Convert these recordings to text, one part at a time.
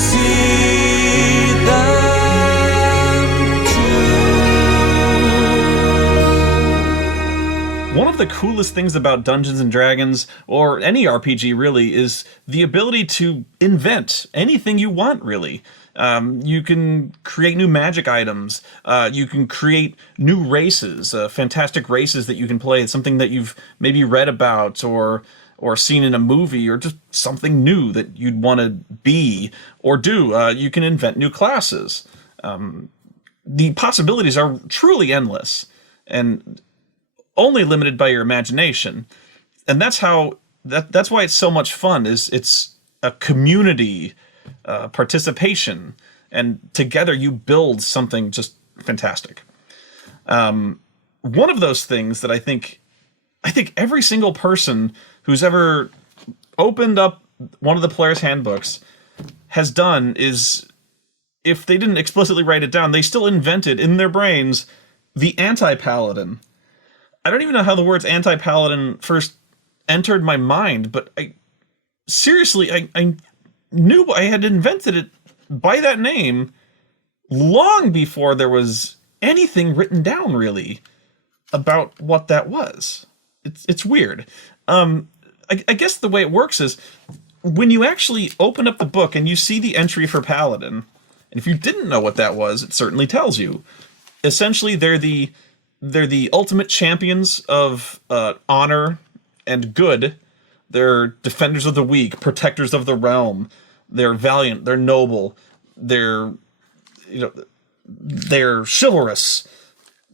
see them too. One of the coolest things about Dungeons and Dragons, or any RPG really, is the ability to invent anything you want, really. You can create new magic items. You can create new races, fantastic races that you can play. It's something that you've maybe read about or seen in a movie, or just something new that you'd want to be or do. You can invent new classes. The possibilities are truly endless and only limited by your imagination. And that's why it's so much fun. It's a community participation, and together you build something just fantastic. One of those things that I think every single person who's ever opened up one of the player's handbooks has done is, if they didn't explicitly write it down, they still invented in their brains the Anti-Paladin. I don't even know how the words Anti-Paladin first entered my mind, but I knew I had invented it by that name long before there was anything written down, really, about what that was. It's weird. I guess the way it works is, when you actually open up the book and you see the entry for Paladin, and if you didn't know what that was, it certainly tells you. Essentially, they're the ultimate champions of honor and good. They're defenders of the weak, protectors of the realm. They're valiant. They're noble. They're chivalrous.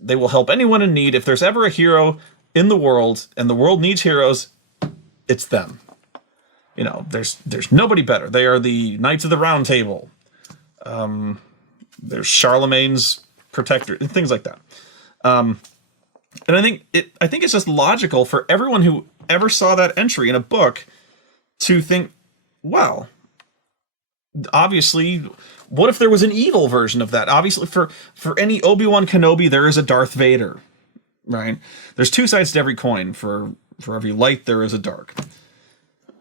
They will help anyone in need. If there's ever a hero in the world and the world needs heroes, it's them. There's nobody better. They are the Knights of the Round Table. There's Charlemagne's protector, and things like that. And I think it's just logical for everyone who ever saw that entry in a book to think, wow, obviously, what if there was an evil version of that? Obviously, for any Obi-Wan Kenobi, there is a Darth Vader, right? There's two sides to every coin. For every light, there is a dark.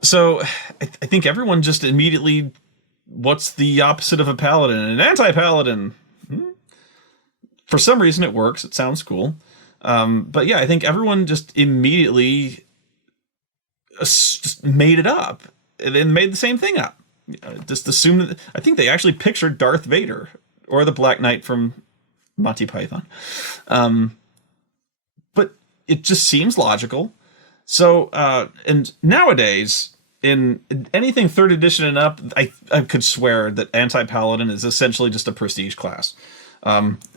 So I think everyone just immediately, what's the opposite of a paladin? An anti-paladin. For some reason, it works. It sounds cool. But yeah, I think everyone just immediately just made it up and made the same thing up. Just assumed that. I think they actually pictured Darth Vader or the Black Knight from Monty Python. But it just seems logical. So, and nowadays, in anything 3rd edition and up, I could swear that Anti-Paladin is essentially just a prestige class.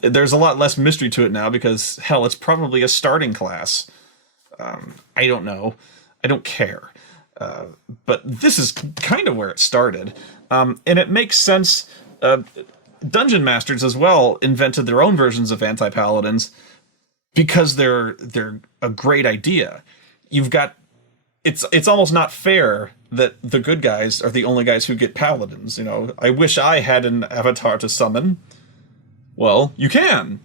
There's a lot less mystery to it now because, hell, it's probably a starting class. I don't know. I don't care. But this is kind of where it started. And it makes sense. Dungeon Masters as well invented their own versions of Anti-Paladins because they're a great idea. You've got, it's almost not fair that the good guys are the only guys who get paladins. I wish I had an avatar to summon. Well, you can.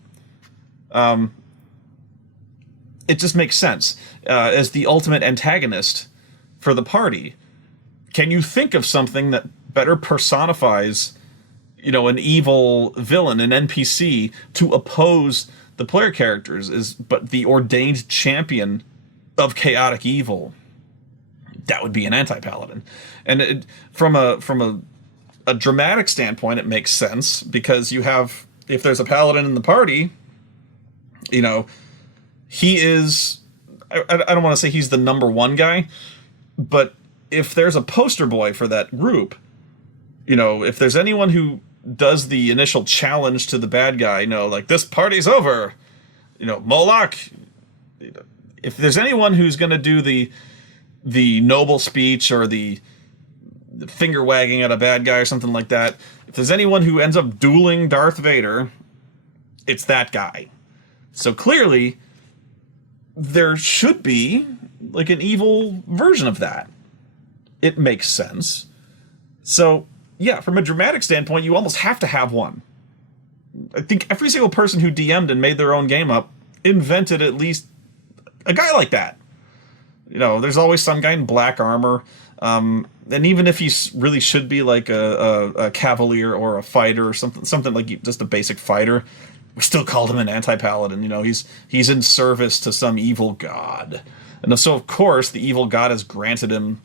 It just makes sense. As the ultimate antagonist for the party, can you think of something that better personifies, an evil villain, an NPC, to oppose the player characters, but the ordained champion of chaotic evil? That would be an anti-paladin. And from a dramatic standpoint, it makes sense because you have, if there's a paladin in the party, he is, I don't want to say he's the number one guy, but if there's a poster boy for that group, if there's anyone who does the initial challenge to the bad guy, like, this party's over, Moloch, if there's anyone who's going to do the noble speech or the finger wagging at a bad guy or something like that, if there's anyone who ends up dueling Darth Vader, it's that guy. So clearly, there should be, like, an evil version of that. It makes sense. So, yeah, from a dramatic standpoint, you almost have to have one. I think every single person who DM'd and made their own game up invented at least a guy like that. There's always some guy in black armor. And even if he really should be like a cavalier or a fighter or something like just a basic fighter, we still called him an anti-paladin. You know, he's in service to some evil god, and so of course the evil god has granted him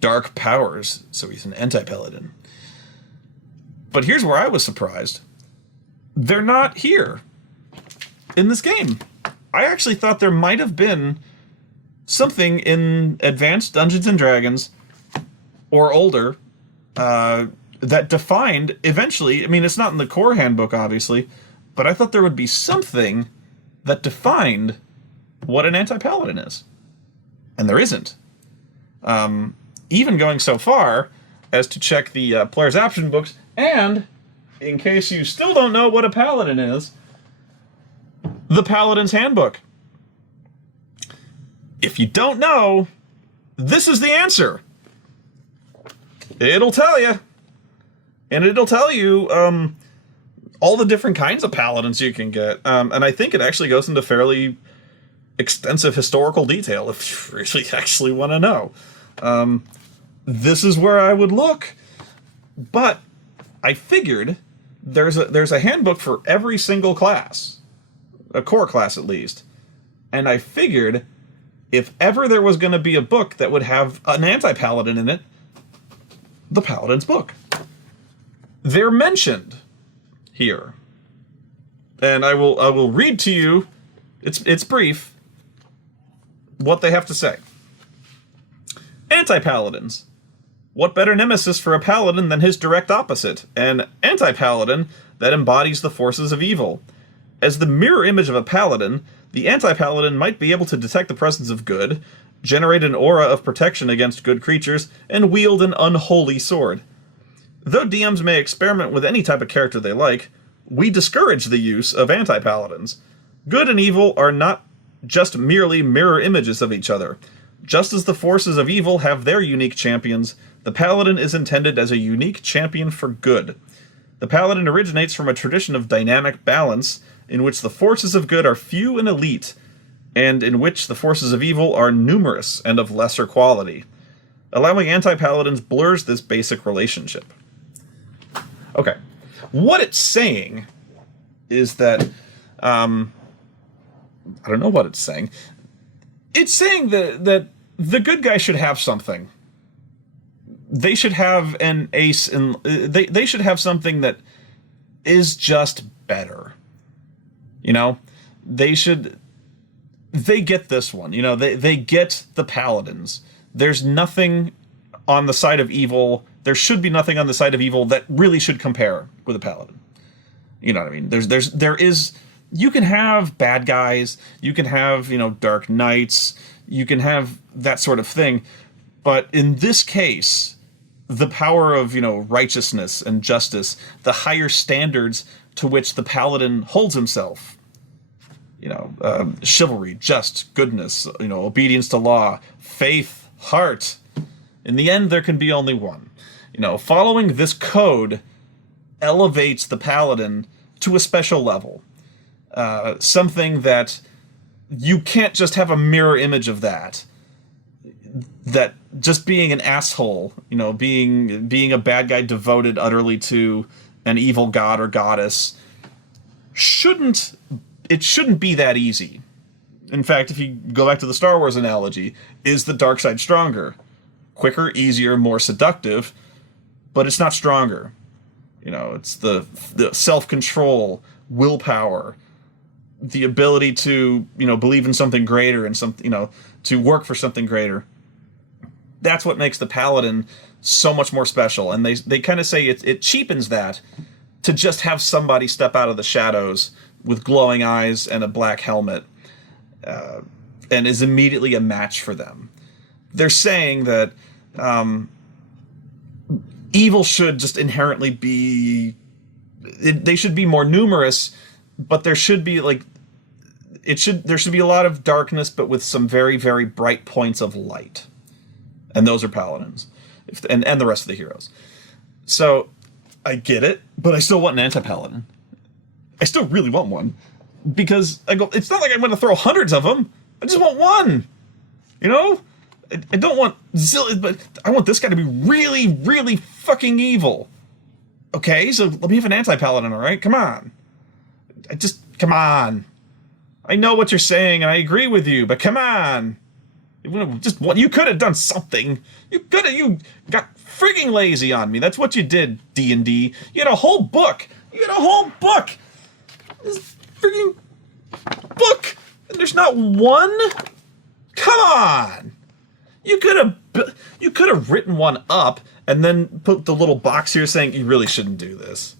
dark powers, so he's an anti-paladin. But here's where I was surprised: they're not here in this game. I actually thought there might have been something in Advanced Dungeons and Dragons or older that defined eventually. I mean, it's not in the core handbook, obviously, but I thought there would be something that defined what an anti-paladin is, and there isn't. Even going so far as to check the player's option books, and in case you still don't know what a paladin is, the Paladin's Handbook. If you don't know, this is the answer. It'll tell you. And it'll tell you all the different kinds of paladins you can get. And I think it actually goes into fairly extensive historical detail if you really actually want to know. This is where I would look. But I figured there's a handbook for every single class. A core class, at least. And I figured if ever there was going to be a book that would have an anti-paladin in it, the Paladin's book. They're mentioned here. And I will read to you, it's brief, what they have to say. Anti-paladins. What better nemesis for a paladin than his direct opposite, an anti-paladin that embodies the forces of evil? As the mirror image of a paladin, the anti-paladin might be able to detect the presence of good, generate an aura of protection against good creatures, and wield an unholy sword. Though DMs may experiment with any type of character they like, we discourage the use of anti-paladins. Good and evil are not just merely mirror images of each other. Just as the forces of evil have their unique champions, the paladin is intended as a unique champion for good. The paladin originates from a tradition of dynamic balance, in which the forces of good are few and elite, and in which the forces of evil are numerous and of lesser quality. Allowing anti-paladins blurs this basic relationship. Okay, what it's saying is that, I don't know what it's saying. It's saying that the good guy should have something. They should have an ace, and they should have something that is just better. You know, they get this one. You know, they get the paladins. There's nothing on the side of evil. There should be nothing on the side of evil that really should compare with a paladin. You know what I mean? There is. You can have bad guys. You can have, you know, dark knights. You can have that sort of thing. But in this case, the power of, you know, righteousness and justice, the higher standards to which the paladin holds himself. You know, chivalry, just, goodness, you know, obedience to law, faith, heart. In the end, there can be only one. You know, following this code elevates the paladin to a special level. Something that you can't just have a mirror image of that. That just being an asshole, you know, being a bad guy devoted utterly to an evil god or goddess shouldn't be that easy. In fact, if you go back to the Star Wars analogy, is the dark side stronger? Quicker, easier, more seductive, but it's not stronger. You know, it's the self-control, willpower, the ability to, you know, believe in something greater and to work for something greater. That's what makes the paladin so much more special. And they kind of say it cheapens that to just have somebody step out of the shadows with glowing eyes and a black helmet, and is immediately a match for them. They're saying that evil should just inherently be... they should be more numerous, but there should be, like... there should be a lot of darkness, but with some very, very bright points of light. And those are paladins. And the rest of the heroes. So, I get it, but I still want an anti-paladin. I still really want one. Because, it's not like I'm going to throw hundreds of them. I just want one. You know? I don't want but I want this guy to be really, really fucking evil. Okay, so let me have an anti-paladin, all right? Come on. Come on. I know what you're saying, and I agree with you, but come on. You could have done something. You got frigging lazy on me. That's what you did, D&D. You had a whole book. This frigging book, and there's not one? Come on. You could have written one up and then put the little box here saying you really shouldn't do this.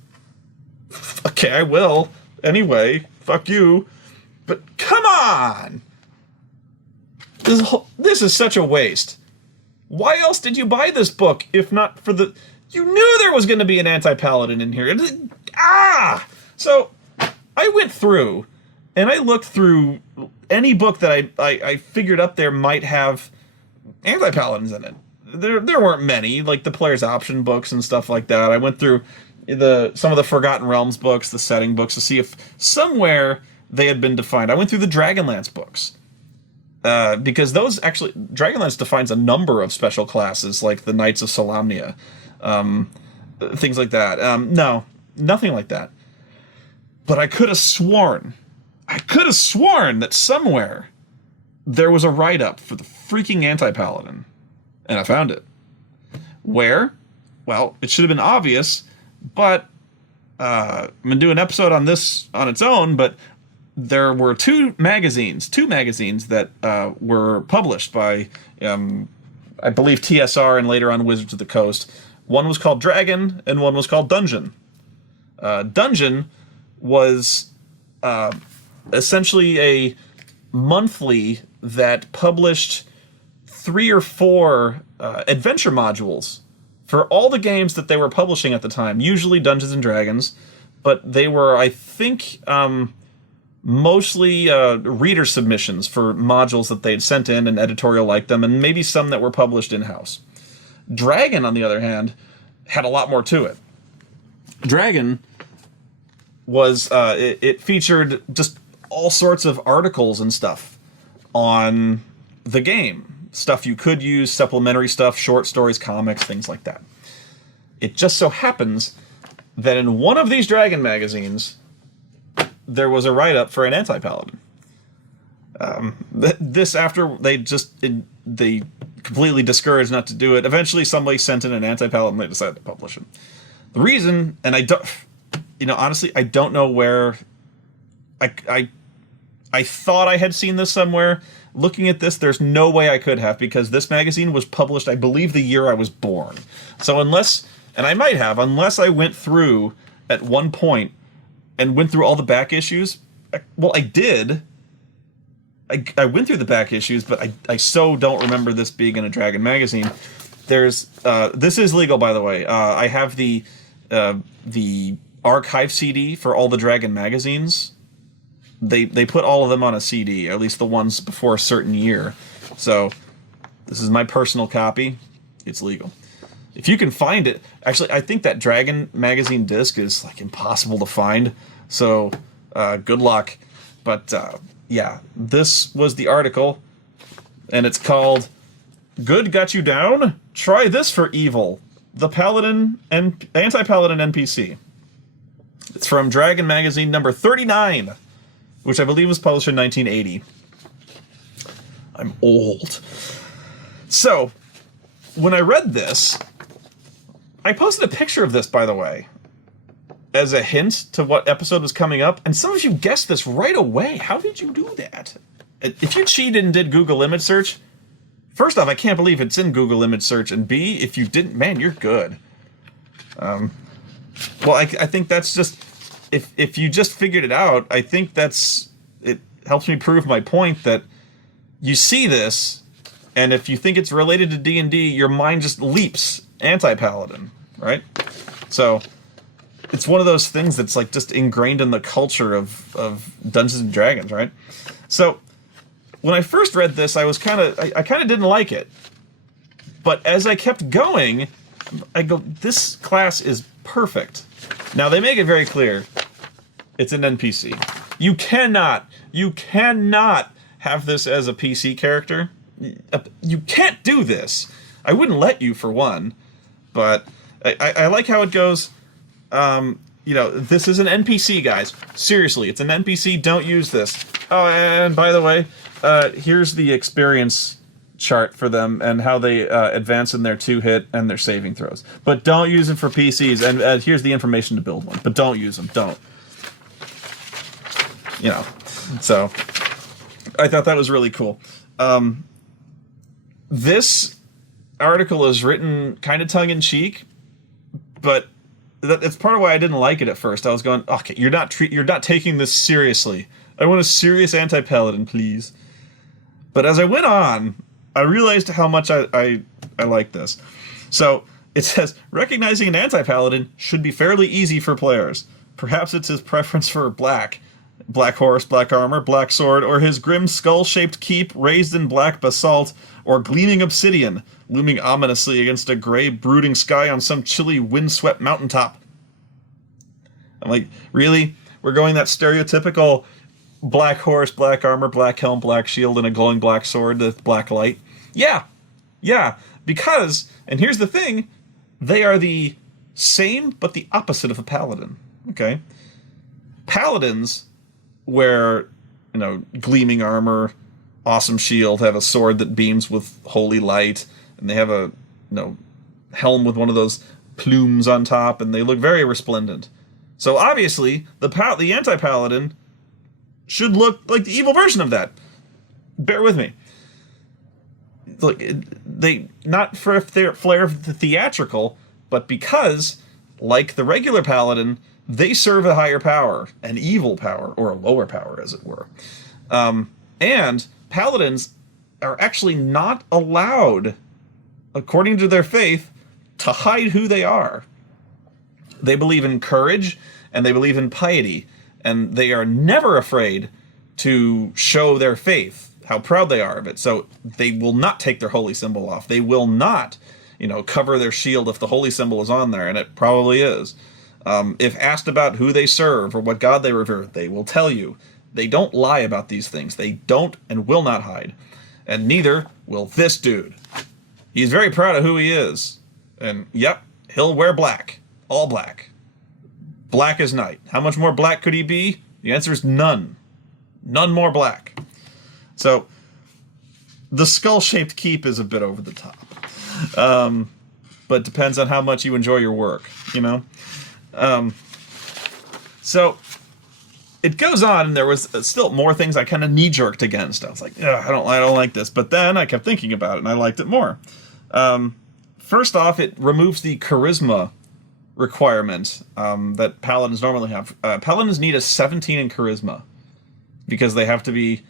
Okay, I will. Anyway, fuck you. But come on! This is such a waste. Why else did you buy this book if not for the... You knew there was going to be an anti-paladin in here. So, I went through, and I looked through any book that I figured up there might have anti-paladins in it. There weren't many, like the player's option books and stuff like that. I went through some of the Forgotten Realms books, the setting books, to see if somewhere they had been defined. I went through the Dragonlance books. Because those actually... Dragonlance defines a number of special classes, like the Knights of Solamnia. Things like that. No, nothing like that. But I could have sworn that somewhere there was a write-up for the freaking Anti-Paladin. And I found it. Where? Well, it should have been obvious, but I'm going to do an episode on this on its own, but there were two magazines that were published by, I believe, TSR and later on Wizards of the Coast. One was called Dragon, and one was called Dungeon. Dungeon was essentially a monthly that published 3 or 4 adventure modules for all the games that they were publishing at the time, usually Dungeons and Dragons, but they were, I think, mostly reader submissions for modules that they'd sent in and editorial liked them, and maybe some that were published in-house. Dragon, on the other hand, had a lot more to it. Dragon was, it featured just all sorts of articles and stuff on the game. Stuff you could use, supplementary stuff, short stories, comics, things like that. It just so happens that in one of these Dragon magazines, there was a write-up for an anti-paladin. This after they completely discouraged not to do it. Eventually somebody sent in an anti-paladin and they decided to publish it. The reason, and I don't, honestly, I don't know where, I thought I had seen this somewhere. Looking at this, there's no way I could have, because this magazine was published, I believe, the year I was born. So unless I went through at one point and went through all the back issues, well, I did. I went through the back issues, but I so don't remember this being in a Dragon magazine. There's, this is legal, by the way. I have the archive CD for all the Dragon magazines. They put all of them on a CD, or at least the ones before a certain year. So this is my personal copy. It's legal. If you can find it, actually, I think that Dragon magazine disc is like impossible to find. So good luck. But yeah, this was the article, and it's called "Good Got You Down? Try this for evil: the Paladin and Anti-Paladin NPC." It's from Dragon magazine number 39. Which I believe was published in 1980. I'm old. So, when I read this, I posted a picture of this, by the way, as a hint to what episode was coming up, and some of you guessed this right away. How did you do that? If you cheated and did Google image search, first off, I can't believe it's in Google image search, and B, if you didn't, man, you're good. Well, I think that's just... If you just figured it out, I think it helps me prove my point that you see this, and if you think it's related to D&D, your mind just leaps Anti-Paladin, right? So it's one of those things that's like just ingrained in the culture of Dungeons and Dragons, right? So when I first read this, I kind of didn't like it, but as I kept going, I go, this class is perfect. Now, they make it very clear it's an NPC. You cannot have this as a PC character. You can't do this. I wouldn't let you, for one. But I like how it goes. You know, this is an NPC, guys. Seriously, it's an NPC. Don't use this. Oh, and by the way, here's the experience chart for them and how they advance in their 2-hit and their saving throws. But don't use them for PCs. And here's the information to build one. But don't use them. Don't. You know. So, I thought that was really cool. This article is written kind of tongue-in-cheek, but that's part of why I didn't like it at first. I was going, okay, you're not taking this seriously. I want a serious anti-paladin, please. But as I went on, I realized how much I like this. So it says, recognizing an anti-paladin should be fairly easy for players. Perhaps it's his preference for black horse, black armor, black sword, or his grim skull-shaped keep raised in black basalt or gleaming obsidian, looming ominously against a gray, brooding sky on some chilly, windswept mountaintop. I'm like, really? We're going that stereotypical black horse, black armor, black helm, black shield, and a glowing black sword with black light? Yeah, because, and here's the thing, they are the same but the opposite of a paladin, okay? Paladins wear, you know, gleaming armor, awesome shield, have a sword that beams with holy light, and they have a, you know, helm with one of those plumes on top, and they look very resplendent. So obviously, the anti-paladin should look like the evil version of that. Bear with me. Look, they, not for their flair of the theatrical, but because, like the regular paladin, they serve a higher power, an evil power, or a lower power, as it were. And paladins are actually not allowed, according to their faith, to hide who they are. They believe in courage, and they believe in piety, and they are never afraid to show their faith, how proud they are of it. So they will not take their holy symbol off. They will not, you know, cover their shield if the holy symbol is on there, and it probably is. If asked about who they serve or what god they revere, they will tell you. They don't lie about these things. They don't and will not hide. And neither will this dude. He's very proud of who he is. And, yep, he'll wear black. All black. Black as night. How much more black could he be? The answer is none. None more black. So, the skull-shaped keep is a bit over the top. But depends on how much you enjoy your work, you know? So, it goes on, and there was still more things I kind of knee-jerked against. I was like, I don't like this. But then I kept thinking about it, and I liked it more. First off, it removes the charisma requirement that paladins normally have. Paladins need a 17 in charisma because they have to be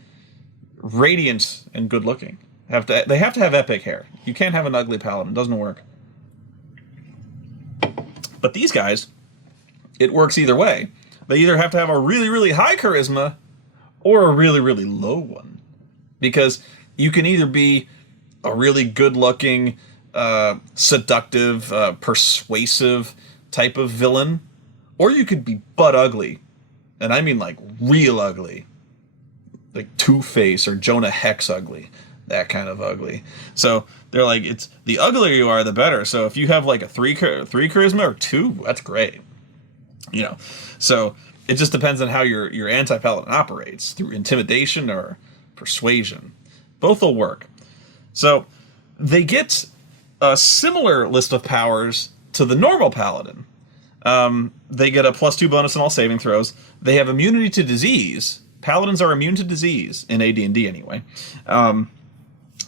radiant and good-looking. They have to have epic hair. You can't have an ugly paladin. It doesn't work. But these guys, it works either way. They either have to have a really, really high charisma or a really, really low one. Because you can either be a really good-looking, seductive, persuasive type of villain, or you could be butt ugly. And I mean like real ugly. Like Two-Face or Jonah Hex ugly. That kind of ugly. So they're like, it's the uglier you are, the better. So if you have like a 3 charisma or 2, that's great. You know, so it just depends on how your anti-paladin operates, through intimidation or persuasion. Both will work. So they get a similar list of powers to the normal paladin. They get a +2 bonus in all saving throws. They have immunity to disease. Paladins are immune to disease, in AD&D anyway.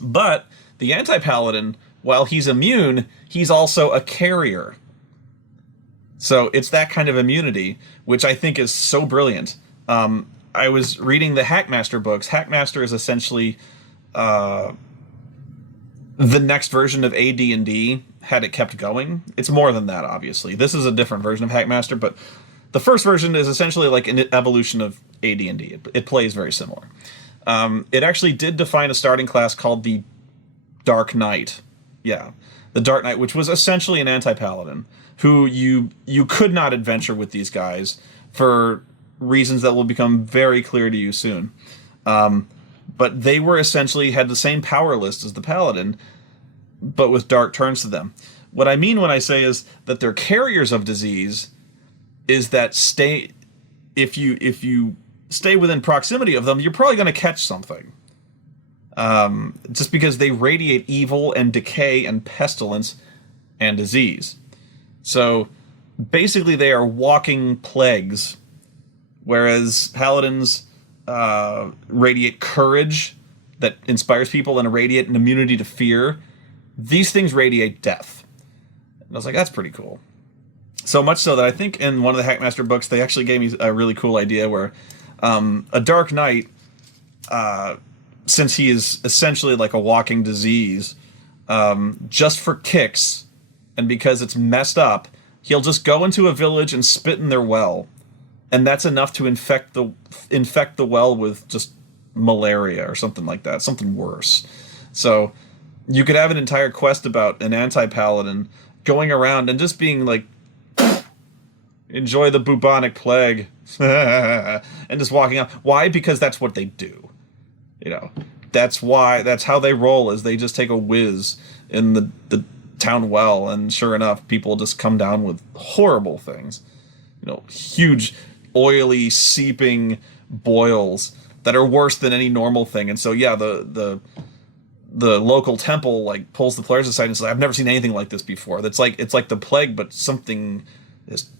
But the anti-paladin, while he's immune, he's also a carrier. So it's that kind of immunity, which I think is so brilliant. I was reading the Hackmaster books. Hackmaster is essentially the next version of AD&D, had it kept going. It's more than that, obviously. This is a different version of Hackmaster, but the first version is essentially like an evolution of AD&D. It plays very similar. It actually did define a starting class called the Dark Knight. Yeah, the Dark Knight, which was essentially an anti-paladin, who you could not adventure with these guys for reasons that will become very clear to you soon. but they were essentially had the same power list as the Paladin, but with dark turns to them. What I mean when I say is that they're carriers of disease is that if you stay within proximity of them, you're probably going to catch something. Just because they radiate evil and decay and pestilence and disease. So basically they are walking plagues, whereas paladins radiate courage that inspires people and irradiate an immunity to fear. These things radiate death. And I was like, that's pretty cool. So much so that I think in one of the Hackmaster books, they actually gave me a really cool idea where a Dark Knight, since he is essentially like a walking disease, just for kicks, and because it's messed up, he'll just go into a village and spit in their well. And that's enough to infect the well with just malaria or something like that, something worse. So you could have an entire quest about an anti-paladin going around and just being like, enjoy the bubonic plague, and just walking out. Why? Because that's what they do. You know, that's how they roll, is they just take a whiz in the town well, and sure enough, people just come down with horrible things. You know, huge, oily, seeping boils that are worse than any normal thing. And so, yeah, the local temple like pulls the players aside and says, "I've never seen anything like this before. It's like the plague, but something is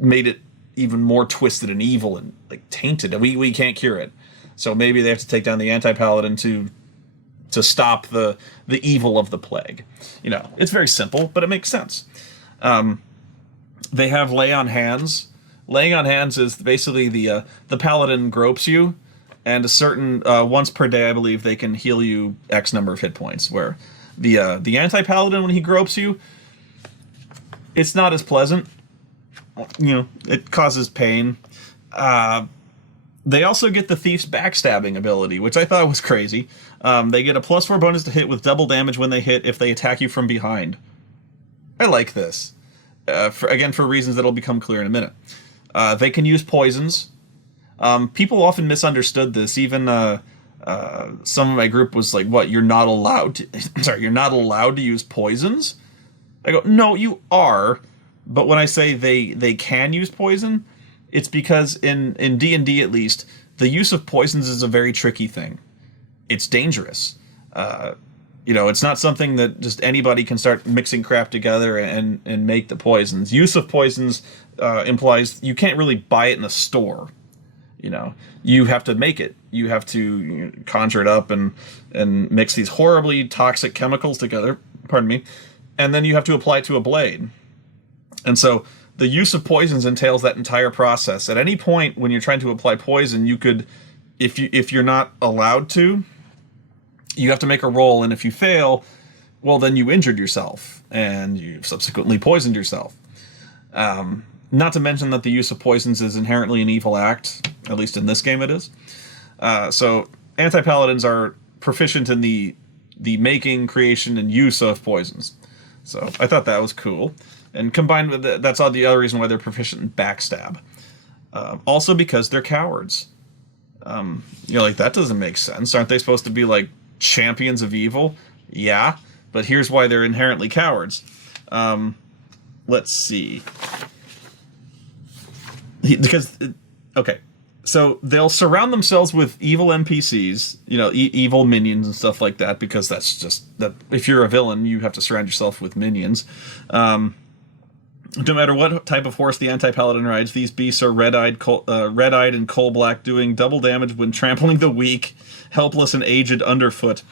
made it even more twisted and evil and like tainted, and we can't cure it. So maybe they have to take down the anti-paladin to stop the evil of the plague." You know, it's very simple, but it makes sense. They have lay on hands. Laying on hands is basically the paladin gropes you, and a certain once per day, I believe, they can heal you X number of hit points. Where the anti-paladin, when he gropes you, it's not as pleasant. You know, it causes pain. They also get the Thief's backstabbing ability, which I thought was crazy. They get a +4 bonus to hit with double damage when they hit if they attack you from behind. I like this. For reasons that'll become clear in a minute. They can use poisons. People often misunderstood this. Even some of my group was like, "What? You're not allowed to? You're not allowed to use poisons?" I go, "No, you are." But when I say they can use poison, it's because in D&D at least, the use of poisons is a very tricky thing. It's dangerous. You know, it's not something that just anybody can start mixing crap together and make the poisons. Use of poisons implies you can't really buy it in a store. You know, you have to make it. You have to conjure it up and mix these horribly toxic chemicals together, pardon me, and then you have to apply it to a blade. And so the use of poisons entails that entire process. At any point when you're trying to apply poison, you could, if you're not allowed to, you have to make a roll, and if you fail, well, then you injured yourself, and you subsequently poisoned yourself. Not to mention that the use of poisons is inherently an evil act, at least in this game it is. So anti-paladins are proficient in the making, creation, and use of poisons. So I thought that was cool. And combined with that's all the other reason why they're proficient in backstab. Also because they're cowards. You're like, that doesn't make sense. Aren't they supposed to be like champions of evil? Yeah, but here's why they're inherently cowards. Let's see. Okay, so they'll surround themselves with evil NPCs, you know, evil minions and stuff like that, because that's just that. If you're a villain, you have to surround yourself with minions. No matter what type of horse the anti-paladin rides, these beasts are red-eyed and coal-black, doing double damage when trampling the weak, helpless, and aged underfoot.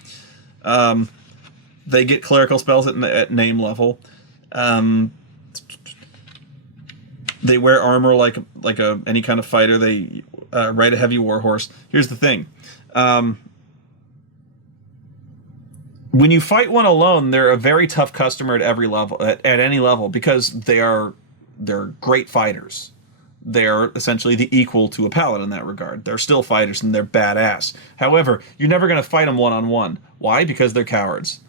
They get clerical spells at name level. They wear armor like any kind of fighter. They ride a heavy warhorse. Here's the thing. When you fight one alone, they're a very tough customer at every level, at any level, because they're great fighters. They're essentially the equal to a paladin in that regard. They're still fighters and they're badass. However, you're never going to fight them one-on-one. Why? Because they're cowards.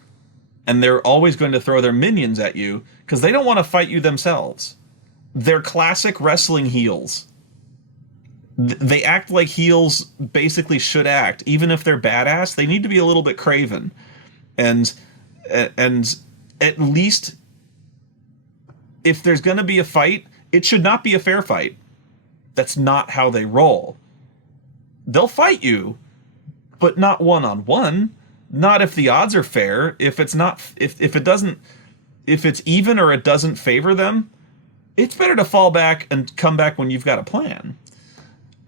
And they're always going to throw their minions at you because they don't want to fight you themselves. They're classic wrestling heels. They act like heels basically should act. Even if they're badass, they need to be a little bit craven. And and at least if there's going to be a fight, it should not be a fair fight. That's not how they roll. They'll fight you, but not one-on-one. Not if the odds are fair. If it's not, if it doesn't, if it's even or it doesn't favor them, it's better to fall back and come back when you've got a plan.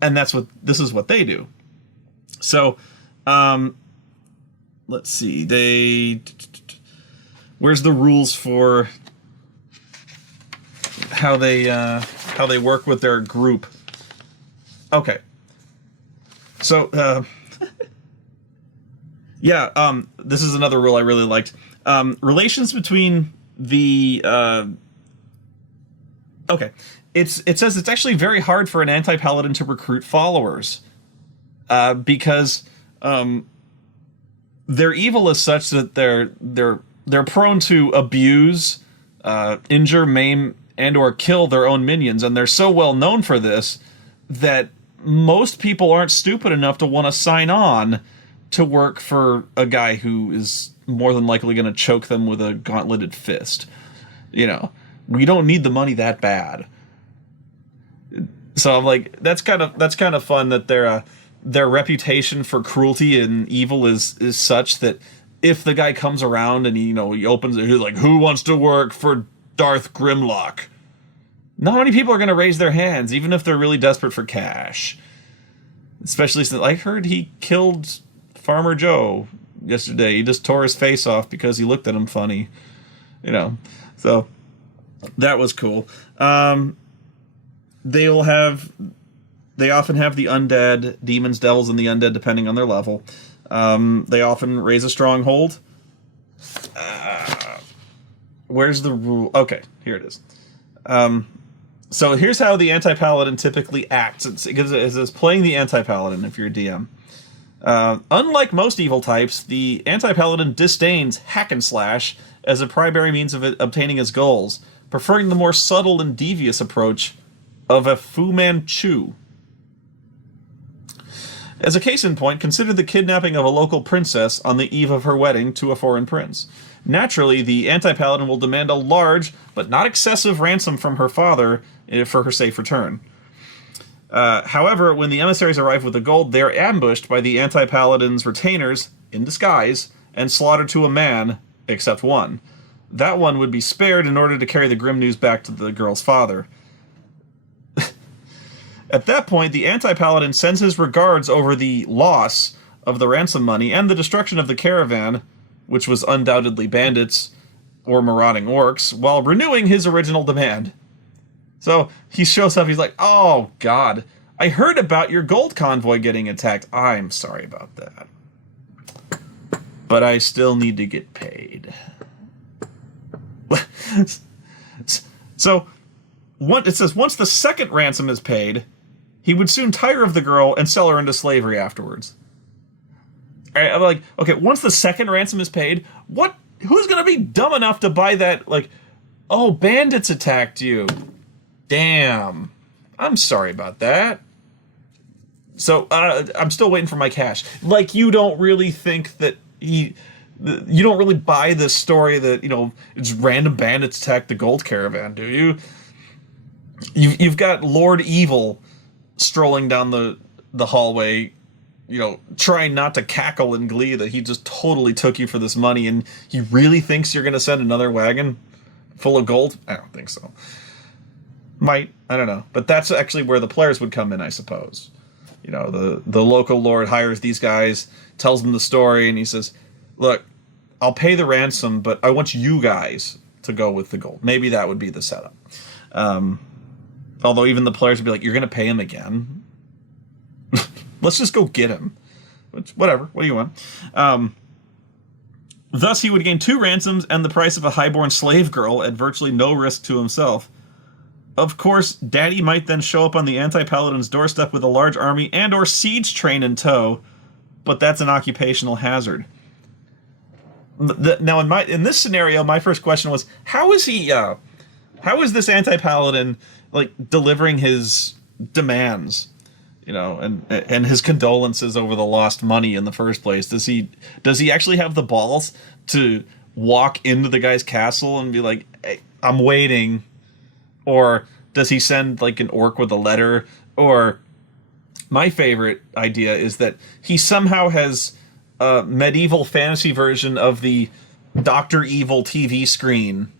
And this is what they do. So, let's see. Where's the rules for how they work with their group? Okay. So, yeah, this is another rule I really liked. Relations between the... okay. It says it's actually very hard for an anti-paladin to recruit followers. Because their evil is such that they're prone to abuse, injure, maim, and or kill their own minions, and they're so well known for this that most people aren't stupid enough to want to sign on to work for a guy who is more than likely going to choke them with a gauntleted fist. You know, we don't need the money that bad. So I'm like, that's kind of fun that their reputation for cruelty and evil is such that if the guy comes around and he opens it, he's like, who wants to work for Darth Grimlock? Not many people are going to raise their hands, even if they're really desperate for cash. Especially since I heard he killed Farmer Joe yesterday. He just tore his face off because he looked at him funny. So that was cool. They often have the undead, demons, devils, and the undead depending on their level. They often raise a stronghold. Where's the rule? Okay, here it is. So here's how the Anti-Paladin typically acts. It's playing the Anti-Paladin if you're a DM. Unlike most evil types, the Anti-Paladin disdains hack and slash as a primary means of obtaining his goals, preferring the more subtle and devious approach of a Fu Manchu. As a case in point, consider the kidnapping of a local princess on the eve of her wedding to a foreign prince. Naturally, the Anti-Paladin will demand a large, but not excessive ransom from her father for her safe return. However, when the emissaries arrive with the gold, they are ambushed by the Anti-Paladin's retainers, in disguise, and slaughtered to a man, except one. That one would be spared in order to carry the grim news back to the girl's father. At that point, the Anti-Paladin sends his regards over the loss of the ransom money and the destruction of the caravan, which was undoubtedly bandits or marauding orcs, while renewing his original demand. So he shows up, he's like, oh god, I heard about your gold convoy getting attacked. I'm sorry about that. But I still need to get paid. So, it says, once the second ransom is paid, he would soon tire of the girl and sell her into slavery afterwards. Alright, I'm like, okay, once the second ransom is paid, who's gonna be dumb enough to buy that, like, oh, bandits attacked you. Damn. I'm sorry about that. So, I'm still waiting for my cash. Like, you don't really think that you don't really buy this story that, it's random bandits attacked the gold caravan, do you? You've got Lord Evil strolling down the hallway, trying not to cackle in glee that he just totally took you for this money, and he really thinks you're going to send another wagon full of gold? I don't think so. Might. I don't know. But that's actually where the players would come in, I suppose. The local lord hires these guys, tells them the story, and he says, look, I'll pay the ransom, but I want you guys to go with the gold. Maybe that would be the setup. Although even the players would be like, you're going to pay him again? Let's just go get him. Whatever. What do you want? Thus, he would gain 2 ransoms and the price of a highborn slave girl at virtually no risk to himself. Of course, Daddy might then show up on the Anti-Paladin's doorstep with a large army and or siege train in tow, but that's an occupational hazard. Now, in this scenario, my first question was, how is this Anti-Paladin, like, delivering his demands? you know, and his condolences over the lost money in the first place. Does he actually have the balls to walk into the guy's castle and be like, hey, I'm waiting? Or does he send like an orc with a letter? Or my favorite idea is that he somehow has a medieval fantasy version of the Dr. Evil TV screen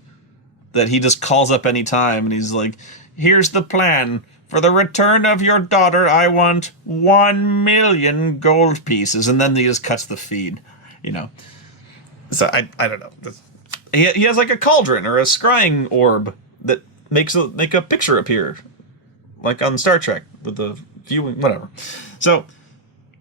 that he just calls up anytime, and he's like, here's the plan. For the return of your daughter, I want 1,000,000 gold pieces. And then he just cuts the feed, you know. So I don't know. He has like a cauldron or a scrying orb that make a picture appear, like on Star Trek with the viewing, whatever. So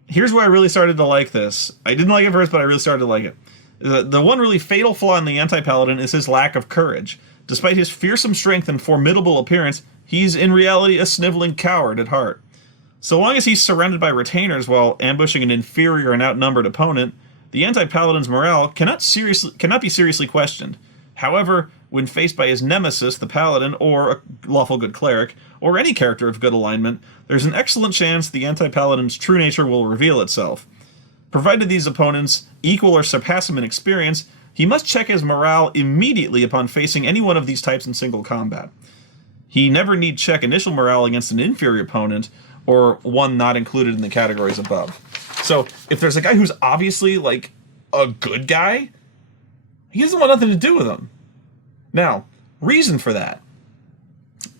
here's where I really started to like this. I didn't like it first, but I really started to like it. The one really fatal flaw in the Anti-Paladin is his lack of courage. Despite his fearsome strength and formidable appearance, he's in reality a sniveling coward at heart. So long as he's surrounded by retainers while ambushing an inferior and outnumbered opponent, the Anti-Paladin's morale cannot be seriously questioned. However, when faced by his nemesis, the Paladin, or a lawful good cleric, or any character of good alignment, there's an excellent chance the Anti-Paladin's true nature will reveal itself. Provided these opponents equal or surpass him in experience, he must check his morale immediately upon facing any one of these types in single combat. He never need check initial morale against an inferior opponent, or one not included in the categories above. So, if there's a guy who's obviously, like, a good guy, he doesn't want nothing to do with him. Now, reason for that.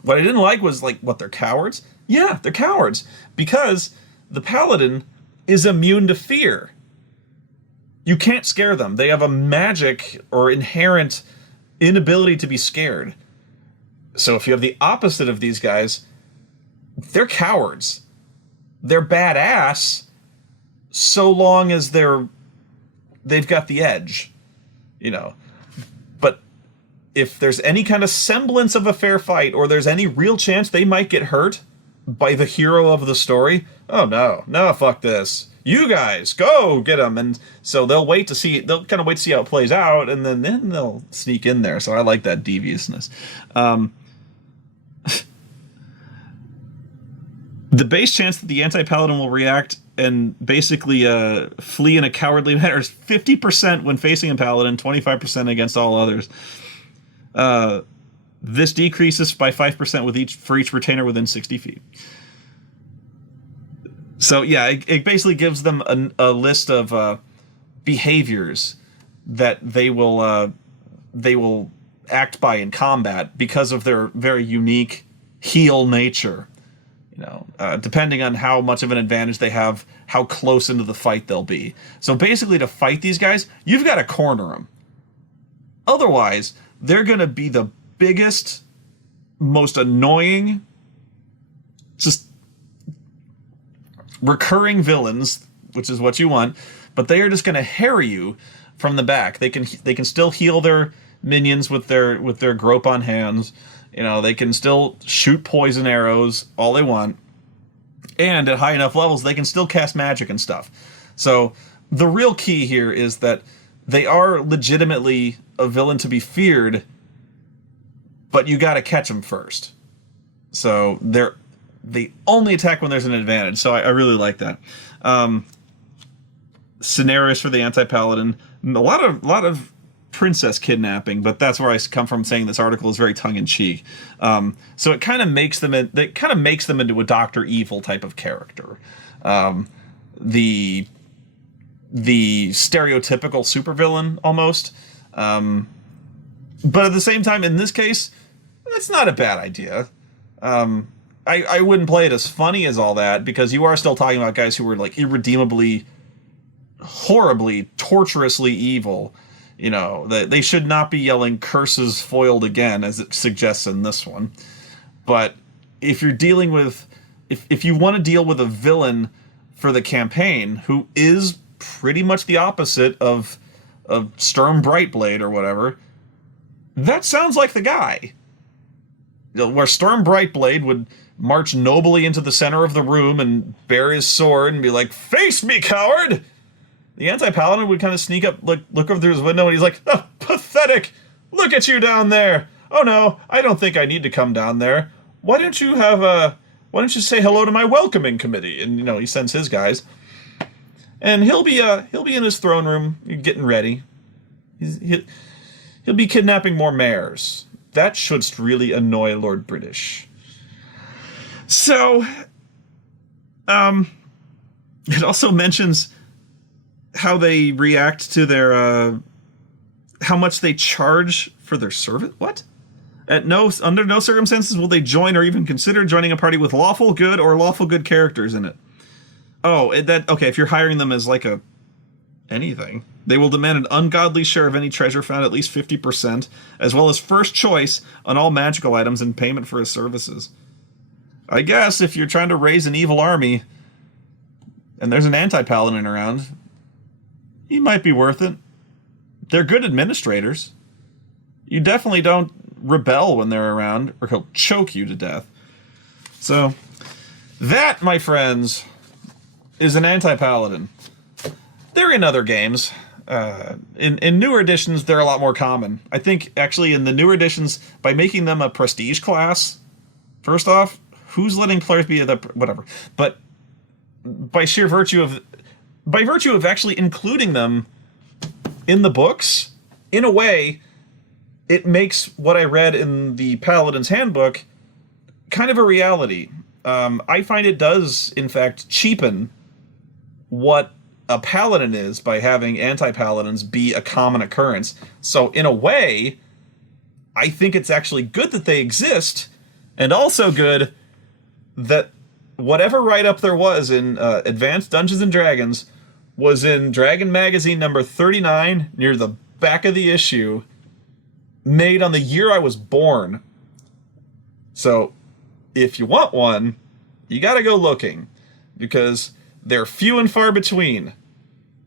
What I didn't like was, like, what, they're cowards? Yeah, they're cowards. Because the Paladin is immune to fear. You can't scare them. They have a magic or inherent inability to be scared. So if you have the opposite of these guys, they're cowards. They're badass so long as they've got the edge, you know. But if there's any kind of semblance of a fair fight, or there's any real chance they might get hurt by the hero of the story, oh no, fuck this. You guys, go get them. And so they'll kind of wait to see how it plays out, and then they'll sneak in there. So I like that deviousness. The base chance that the Anti-Paladin will react and basically flee in a cowardly manner is 50% when facing a Paladin, 25% against all others. This decreases by 5% for each retainer within 60 feet. So yeah, it basically gives them a list of behaviors that they will act by in combat because of their very unique heal nature. You know, depending on how much of an advantage they have, how close into the fight they'll be. So basically, to fight these guys, you've got to corner them. Otherwise, they're going to be the biggest, most annoying, just recurring villains, which is what you want, but they are just going to harry you from the back. They can still heal their minions with their grope on hands. You know, they can still shoot poison arrows all they want, and at high enough levels they can still cast magic and stuff. So the real key here is that they are legitimately a villain to be feared, but you got to catch them first. So they only attack when there's an advantage. So I really like that. Scenarios for the Anti-Paladin, a lot of princess kidnapping, but that's where I come from saying this article is very tongue-in-cheek. So it kind of makes them into a Dr. Evil type of character. The stereotypical supervillain almost. But at the same time, in this case, that's not a bad idea. I wouldn't play it as funny as all that, because you are still talking about guys who were like irredeemably, horribly, torturously evil. You know, they should not be yelling curses foiled again, as it suggests in this one. But if you're dealing with, if you want to deal with a villain for the campaign who is pretty much the opposite of Sturm Brightblade or whatever, that sounds like the guy. Where Sturm Brightblade would march nobly into the center of the room and bare his sword and be like, "Face me, coward!" The Anti-Paladin would kind of sneak up, look over through his window, and he's like, "Oh, pathetic! Look at you down there! Oh no, I don't think I need to come down there. Why don't you have why don't you say hello to my welcoming committee? And, he sends his guys. And he'll be in his throne room getting ready. He'll be kidnapping more mayors. That should really annoy Lord British. So, it also mentions how they react to their, how much they charge for their service. What? Under no circumstances will they join or even consider joining a party with lawful good or lawful good characters in it. Oh, okay, if you're hiring them as like anything. They will demand an ungodly share of any treasure found, at least 50%, as well as first choice on all magical items in payment for his services. I guess if you're trying to raise an evil army, and there's an anti-paladin around, he might be worth it. They're good administrators. You definitely don't rebel when they're around, or he'll choke you to death. So, that, my friends, is an anti-paladin. They're in other games. In newer editions, they're a lot more common. I think, actually, in the newer editions, by making them a prestige class, first off, who's letting players be whatever. But by virtue of actually including them in the books, in a way, it makes what I read in the Paladin's Handbook kind of a reality. I find it does, in fact, cheapen what a paladin is by having anti-paladins be a common occurrence. So, in a way, I think it's actually good that they exist, and also good that whatever write-up there was in Advanced Dungeons & Dragons was in Dragon Magazine number 39, near the back of the issue, made on the year I was born. So, if you want one, you gotta go looking, because they're few and far between.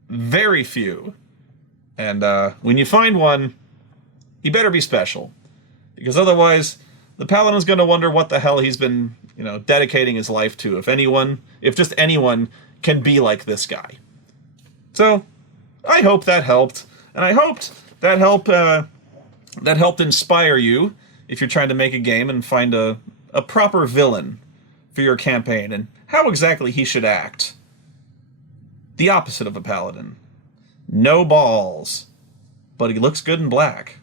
Very few. And when you find one, he better be special. Because otherwise, the Paladin's gonna wonder what the hell he's been, dedicating his life to. If just anyone can be like this guy. So, I hope that helped. And I hoped that helped inspire you if you're trying to make a game and find a proper villain for your campaign and how exactly he should act. The opposite of a paladin. No balls, but he looks good in black.